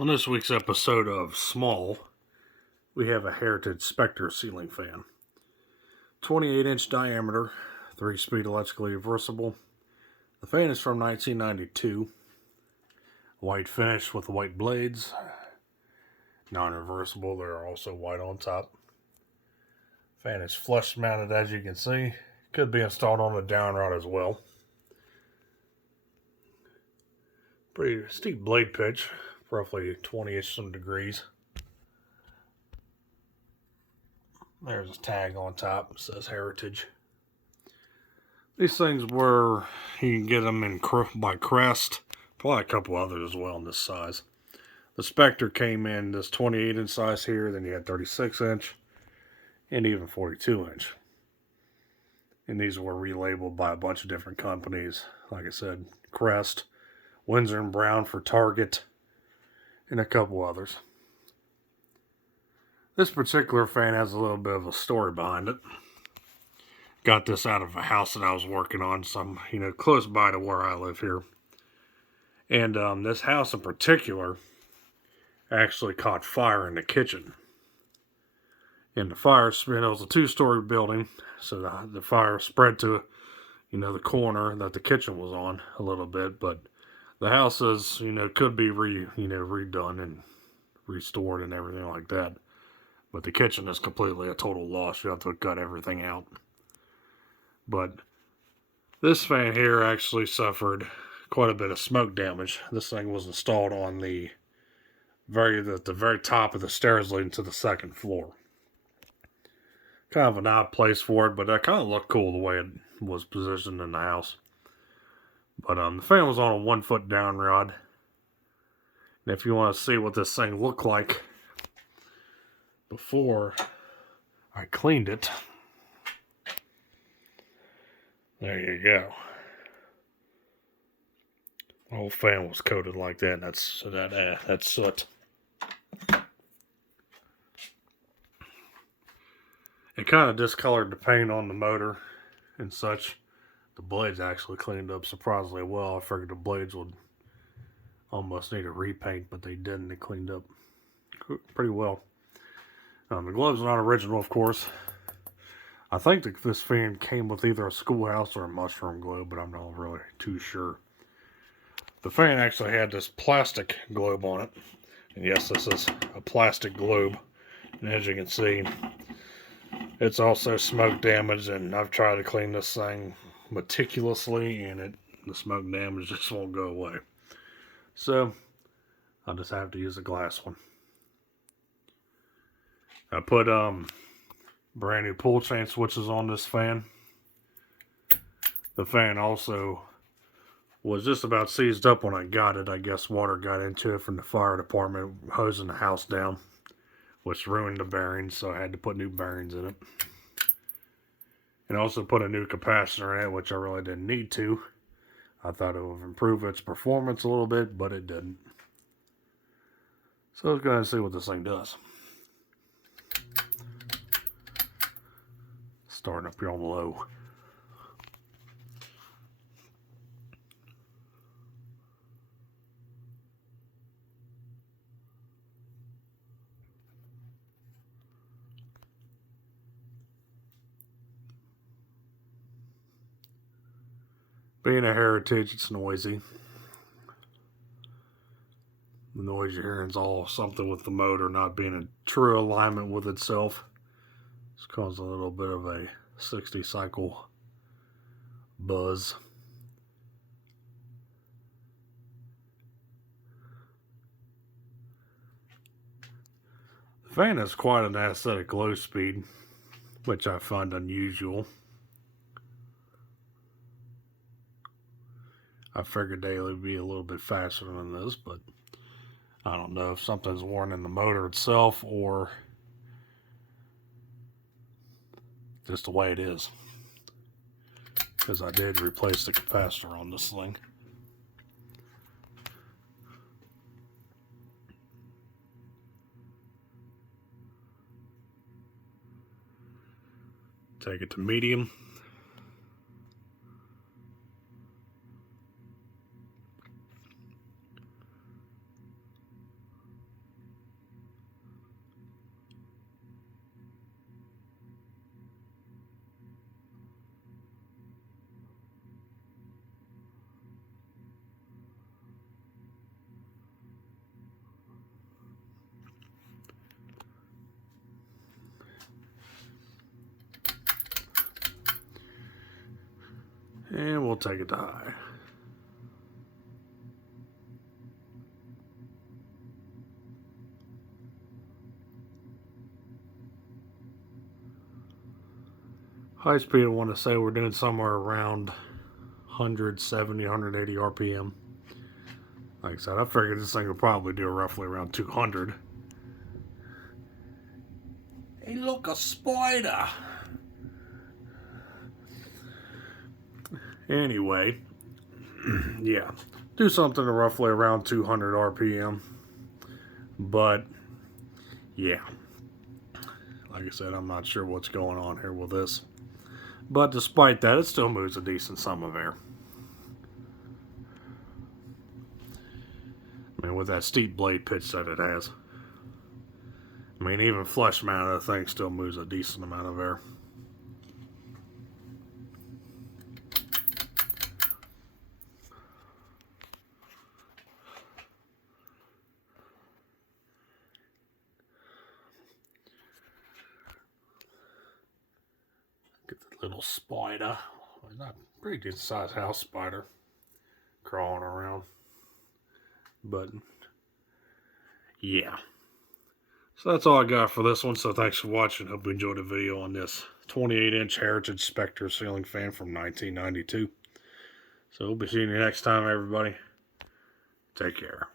On this week's episode of Small, we have a Heritage Spector ceiling fan. 28-inch diameter, 3-speed electrically reversible. The fan is from 1992. White finish with white blades. Non-reversible, they're also white on top. Fan is flush mounted, as you can see. Could be installed on a down rod as well. Pretty steep blade pitch, roughly 20-ish some degrees. There's a tag on top, it says Heritage. These things were, you can get them in by Crest, probably a couple others as well in this size. The Spector came in this 28-inch size here, then you had 36-inch, and even 42-inch. And these were relabeled by a bunch of different companies. Like I said, Crest, Windsor and Brown for Target, and a couple others. This particular fan has a little bit of a story behind it. Got this out of a house that I was working on, some close by to where I live here. And this house in particular actually caught fire in the kitchen. And the fire, it was a 2-story building, so the fire spread to, the corner that the kitchen was on a little bit. But the house is, could be redone and restored and everything like that. But the kitchen is completely a total loss. You have to gut everything out. But this fan here actually suffered quite a bit of smoke damage. This thing was installed on the very top of the stairs leading to the second floor. Kind of an odd place for it, but that kind of looked cool the way it was positioned in the house. But the fan was on a 1-foot down rod. And if you want to see what this thing looked like before I cleaned it, there you go. The whole fan was coated like that. And that's soot. It kind of discolored the paint on the motor and such. The blades actually cleaned up surprisingly well. I figured the blades would almost need a repaint, but they didn't. They cleaned up pretty well. The gloves are not original, of course. I think this fan came with either a schoolhouse or a mushroom globe, but I'm not really too sure. The fan actually had this plastic globe on it. And yes, this is a plastic globe. And as you can see, it's also smoke damaged, and I've tried to clean this thing meticulously, and the smoke damage just won't go away. So, I'll just have to use a glass one. I put brand new pull chain switches on this fan. The fan also was just about seized up when I got it. I guess water got into it from the fire department hosing the house down, which ruined the bearings, so I had to put new bearings in it. And also put a new capacitor in it, which I really didn't need to. I thought it would improve its performance a little bit, but it didn't. So let's go ahead and see what this thing does. Starting up here on low. Being a Heritage, it's noisy. The noise you're hearing is all something with the motor not being in true alignment with itself. It's causing a little bit of a 60 cycle buzz. The fan has quite an aesthetic glow speed, which I find unusual. I figured they would be a little bit faster than this, but I don't know if something's worn in the motor itself or just the way it is. Because I did replace the capacitor on this thing. Take it to medium. And we'll take it to high. High speed, I want to say we're doing somewhere around 170, 180 RPM. Like I said, I figured this thing will probably do roughly around 200. Hey, look, a spider! Anyway, yeah, do something to roughly around 200 RPM. But, yeah, like I said, I'm not sure what's going on here with this. But despite that, it still moves a decent sum of air. I mean, with that steep blade pitch that it has. I mean, even flush mounted, the thing still moves a decent amount of air. Get the little spider. Not pretty decent sized house spider crawling around. But yeah. So that's all I got for this one. So thanks for watching. Hope you enjoyed the video on this 28-inch Heritage Spector ceiling fan from 1992. So we'll be seeing you next time, everybody. Take care.